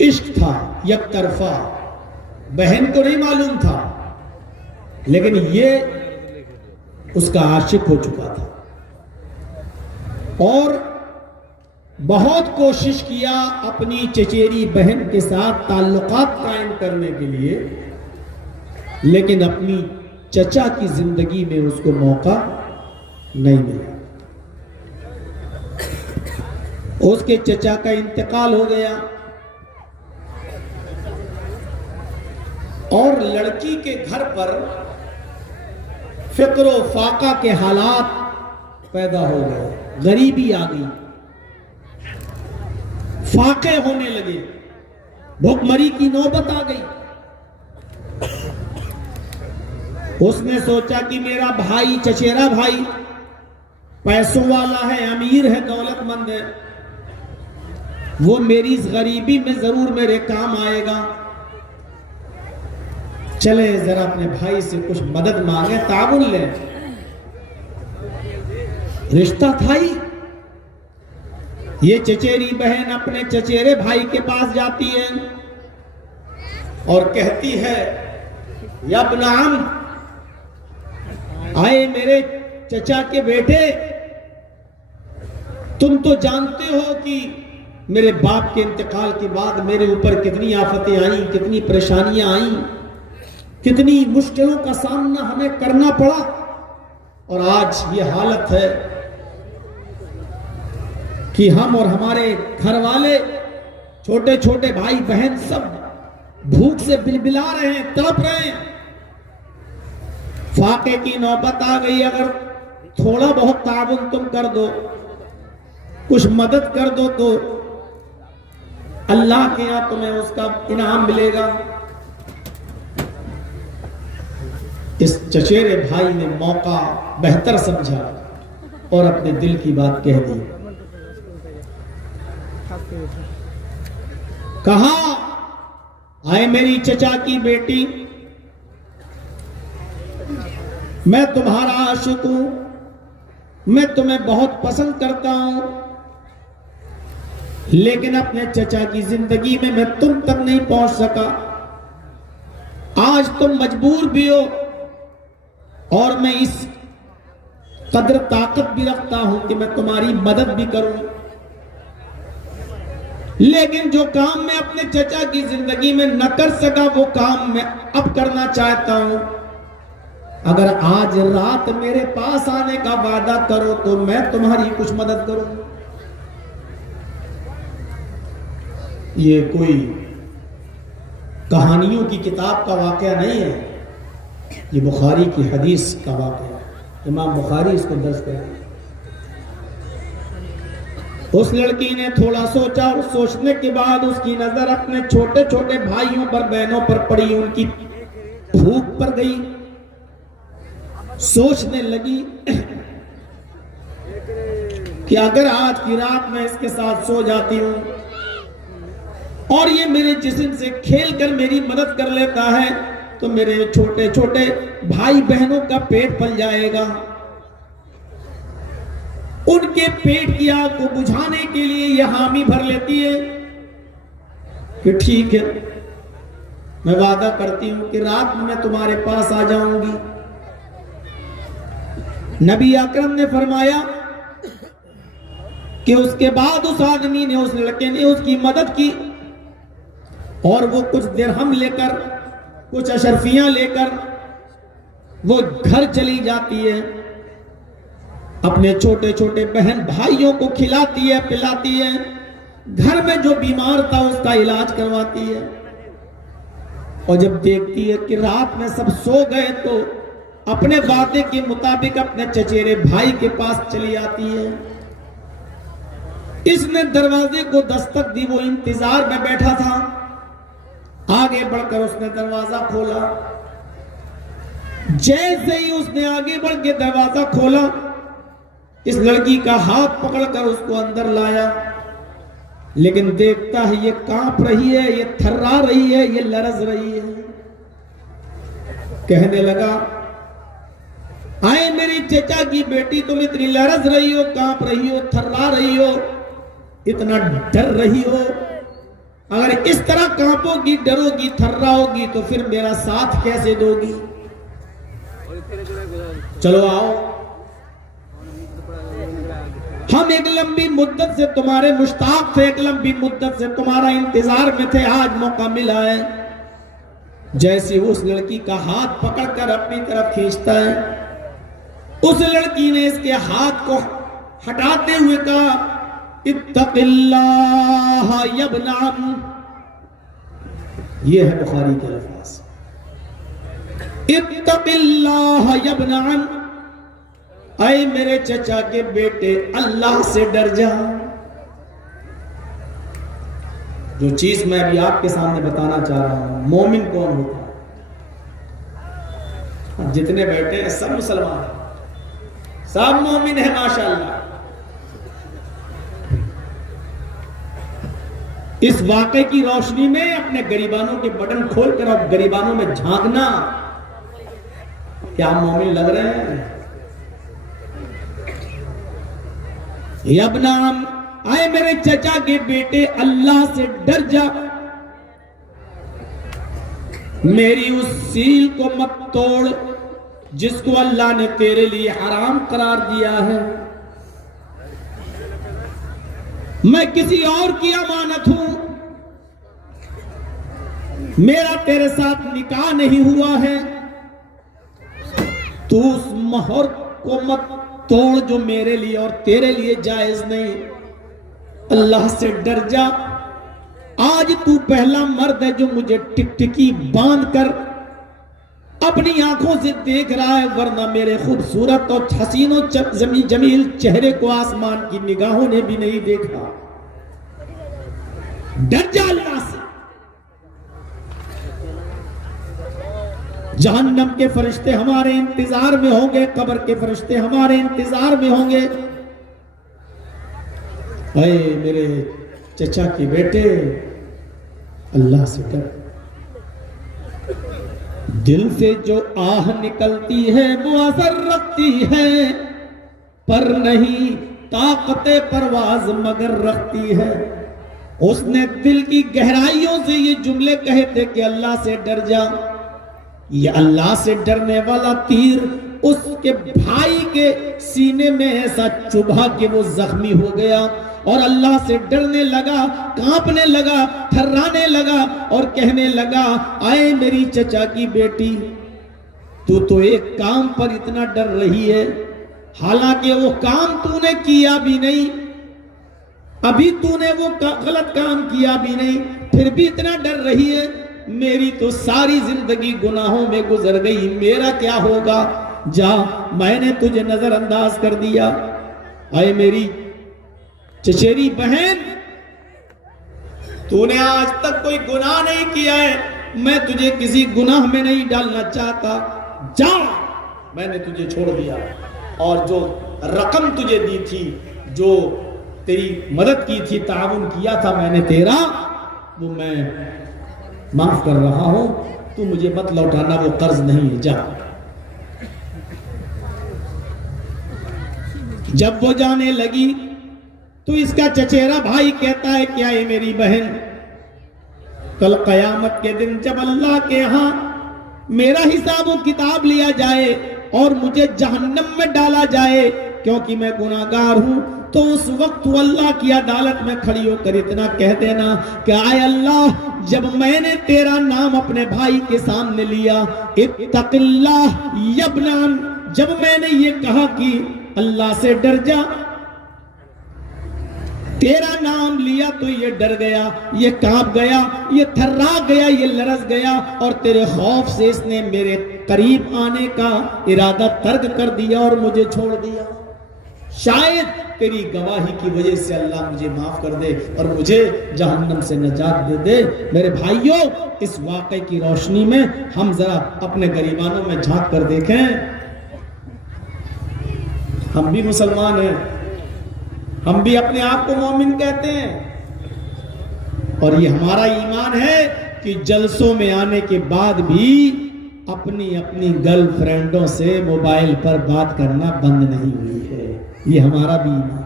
عشق تھا یک طرفہ، بہن کو نہیں معلوم تھا، لیکن یہ اس کا عاشق ہو چکا تھا اور بہت کوشش کیا اپنی چچیری بہن کے ساتھ تعلقات قائم کرنے کے لیے، لیکن اپنی چچا کی زندگی میں اس کو موقع نہیں ملا۔ اس کے چچا کا انتقال ہو گیا اور لڑکی کے گھر پر فقر و فاقہ کے حالات پیدا ہو گئے، غریبی آ گئی، فاقے ہونے لگے، بھوک مری کی نوبت آ گئی۔ اس نے سوچا کہ میرا بھائی، چچیرا بھائی پیسوں والا ہے، امیر ہے، دولت مند ہے، وہ میری اس غریبی میں ضرور میرے کام آئے گا، چلے ذرا اپنے بھائی سے کچھ مدد مانگے، تعاون لیں۔ رشتہ تھا ہی۔ یہ چچیری بہن اپنے چچیرے بھائی کے پاس جاتی ہے اور کہتی ہے، یا ابن عم، آئے میرے چچا کے بیٹے، تم تو جانتے ہو کہ میرے باپ کے انتقال کے بعد میرے اوپر کتنی آفتیں آئیں، کتنی پریشانیاں آئیں، کتنی مشکلوں کا سامنا ہمیں کرنا پڑا، اور آج یہ حالت ہے کہ ہم اور ہمارے گھر والے، چھوٹے چھوٹے بھائی بہن سب بھوک سے بلبلا رہے ہیں، تڑپ رہے ہیں۔ فاقے کی نوبت آ گئی، اگر تھوڑا بہت تعاون تم کر دو، کچھ مدد کر دو تو اللہ کے یہاں تمہیں اس کا انعام ملے گا۔ اس چچیرے بھائی نے موقع بہتر سمجھا اور اپنے دل کی بات کہہ دی۔ کہا، آئے میری چچا کی بیٹی، میں تمہارا عاشق ہوں، میں تمہیں بہت پسند کرتا ہوں، لیکن اپنے چچا کی زندگی میں تم تک نہیں پہنچ سکا، آج تم مجبور بھی ہو اور میں اس قدر طاقت بھی رکھتا ہوں کہ میں تمہاری مدد بھی کروں، لیکن جو کام میں اپنے چچا کی زندگی میں نہ کر سکا وہ کام میں اب کرنا چاہتا ہوں، اگر آج رات میرے پاس آنے کا وعدہ کرو تو میں تمہاری کچھ مدد کروں۔ یہ کوئی کہانیوں کی کتاب کا واقعہ نہیں ہے، یہ بخاری کی حدیث کا واقعہ ہے، امام بخاری اس کو درج کرتے ہیں۔ اس لڑکی نے تھوڑا سوچا اور سوچنے کے بعد اس کی نظر اپنے چھوٹے چھوٹے بھائیوں پر، بہنوں پر پڑی، ان کی بھوک پر گئی، سوچنے لگی کہ اگر آج کی رات میں اس کے ساتھ سو جاتی ہوں اور یہ میرے جسم سے کھیل کر میری مدد کر لیتا ہے تو میرے چھوٹے چھوٹے بھائی بہنوں کا پیٹ پل جائے گا، ان کے پیٹ کی آگ کو بجھانے کے لیے یہ حامی بھر لیتی ہے کہ ٹھیک ہے، میں وعدہ کرتی ہوں کہ رات میں تمہارے پاس آ جاؤں گی۔ نبی اکرم نے فرمایا کہ اس کے بعد اس آدمی نے، اس لڑکے نے اس کی مدد کی اور وہ کچھ درہم لے کر، کچھ اشرفیاں لے کر وہ گھر چلی جاتی ہے، اپنے چھوٹے چھوٹے بہن بھائیوں کو کھلاتی ہے، پلاتی ہے، گھر میں جو بیمار تھا اس کا علاج کرواتی ہے، اور جب دیکھتی ہے کہ رات میں سب سو گئے تو اپنے وعدے کے مطابق اپنے چچیرے بھائی کے پاس چلی آتی ہے۔ اس نے دروازے کو دستک دی، وہ انتظار میں بیٹھا تھا، آگے بڑھ کر اس نے دروازہ کھولا، جیسے ہی اس نے آگے بڑھ کے دروازہ کھولا، اس لڑکی کا ہاتھ پکڑ کر اس کو اندر لایا، لیکن دیکھتا ہے یہ کانپ رہی ہے، یہ تھرا رہی ہے، یہ لرز رہی ہے۔ کہنے لگا، آئے میری چچا کی بیٹی، تم اتنی لرز رہی ہو، کانپ رہی ہو، تھرا رہی ہو، اتنا ڈر رہی ہو، اگر اس طرح کانپو گی، ڈرو گی، تھراؤ گی تو پھر میرا ساتھ کیسے دو گی؟ چلو آؤ، ہم ایک لمبی مدت سے تمہارے مشتاق تھے، ایک لمبی مدت سے تمہارا انتظار میں تھے، آج موقع ملا ہے۔ جیسے اس لڑکی کا ہاتھ پکڑ کر اپنی طرف کھینچتا ہے، اس لڑکی نے اس کے ہاتھ کو ہٹاتے ہوئے کہا اتق اللہ یا ابن عم۔ یہ ہے بخاری کے الفاظ، اتق اللہ یا ابن عم، اے میرے چچا کے بیٹے اللہ سے ڈر جا۔ جو چیز میں ابھی آپ کے سامنے بتانا چاہ رہا ہوں، مومن کون ہوتا ہے؟ جتنے بیٹھے ہیں سب مسلمان ہیں، سب مومن ہیں ماشاءاللہ۔ اس واقعے کی روشنی میں اپنے گریبانوں کے بٹن کھول کر اب گریبانوں میں جھانکنا، کیا مومن لگ رہے ہیں؟ یا ابن عم، آئے میرے چچا کے بیٹے اللہ سے ڈر جا، میری اس سیل کو مت توڑ جس کو اللہ نے تیرے لیے حرام قرار دیا ہے۔ میں کسی اور کی امانت ہوں، میرا تیرے ساتھ نکاح نہیں ہوا ہے، تو اس مہر کو مت توڑ جو میرے لیے اور تیرے لیے جائز نہیں۔ اللہ سے ڈر جا، آج تو پہلا مرد ہے جو مجھے ٹکٹکی باندھ کر اپنی آنکھوں سے دیکھ رہا ہے، ورنہ میرے خوبصورت اور حسین و جمیل چہرے کو آسمان کی نگاہوں نے بھی نہیں دیکھا۔ ڈر جا اللہ سے۔ جہنم کے فرشتے ہمارے انتظار میں ہوں گے، قبر کے فرشتے ہمارے انتظار میں ہوں گے۔ اے میرے چچا کے بیٹے اللہ سے ڈر، دل سے جو آہ نکلتی ہے وہ اثر رکھتی ہے، پر نہیں طاقت پرواز مگر رکھتی ہے۔ اس نے دل کی گہرائیوں سے یہ جملے کہے تھے کہ اللہ سے ڈر جا۔ یہ اللہ سے ڈرنے والا تیر اس کے بھائی کے سینے میں ایسا چبھا کہ وہ زخمی ہو گیا اور اللہ سے ڈرنے لگا، کانپنے لگا، تھرانے لگا اور کہنے لگا آئے میری چچا کی بیٹی، تو ایک کام پر اتنا ڈر رہی ہے، حالانکہ وہ کام تو نے کیا بھی نہیں، ابھی تو نے وہ غلط کام کیا بھی نہیں، پھر بھی اتنا ڈر رہی ہے۔ میری تو ساری زندگی گناہوں میں گزر گئی، میرا کیا ہوگا؟ جا، میں نے تجھے نظر انداز کر دیا۔ اے میری چچیری بہن، تو نے آج تک کوئی گناہ نہیں کیا ہے، میں تجھے کسی گناہ میں نہیں ڈالنا چاہتا، جا، میں نے تجھے چھوڑ دیا، اور جو رقم تجھے دی تھی، جو تیری مدد کی تھی، تعاون کیا تھا میں نے تیرا، وہ میں معاف کر رہا ہوں، تو مجھے مت لوٹانا، وہ قرض نہیں ہے، جا۔ جب وہ جانے لگی تو اس کا چچیرا بھائی کہتا ہے کیا ہے میری بہن، کل قیامت کے دن جب اللہ کے ہاں میرا حساب و کتاب لیا جائے اور مجھے جہنم میں ڈالا جائے کیونکہ میں گناہگار ہوں، تو اس وقت تو اللہ کی عدالت میں کھڑی ہو کر اتنا کہہ دینا کہ آئے اللہ، جب میں نے تیرا نام اپنے بھائی کے سامنے لیا، اتق اللہ یا ابن عم، جب میں نے یہ کہا کہ اللہ سے ڈر جا، تیرا نام لیا تو یہ ڈر گیا، یہ کانپ گیا، یہ تھرا گیا، یہ لرز گیا، اور تیرے خوف سے اس نے میرے قریب آنے کا ارادہ ترک کر دیا اور مجھے چھوڑ دیا۔ شاید تیری گواہی کی وجہ سے اللہ مجھے معاف کر دے اور مجھے جہنم سے نجات دے دے۔ میرے بھائیوں، اس واقعے کی روشنی میں ہم ذرا اپنے گریبانوں میں جھانک کر دیکھیں، ہم بھی مسلمان ہیں، ہم بھی اپنے آپ کو مومن کہتے ہیں، اور یہ ہمارا ایمان ہے کہ جلسوں میں آنے کے بعد بھی اپنی گرل فرینڈوں سے موبائل پر بات کرنا بند نہیں ہوئی ہے، یہ ہمارا بھی ایمان ہے۔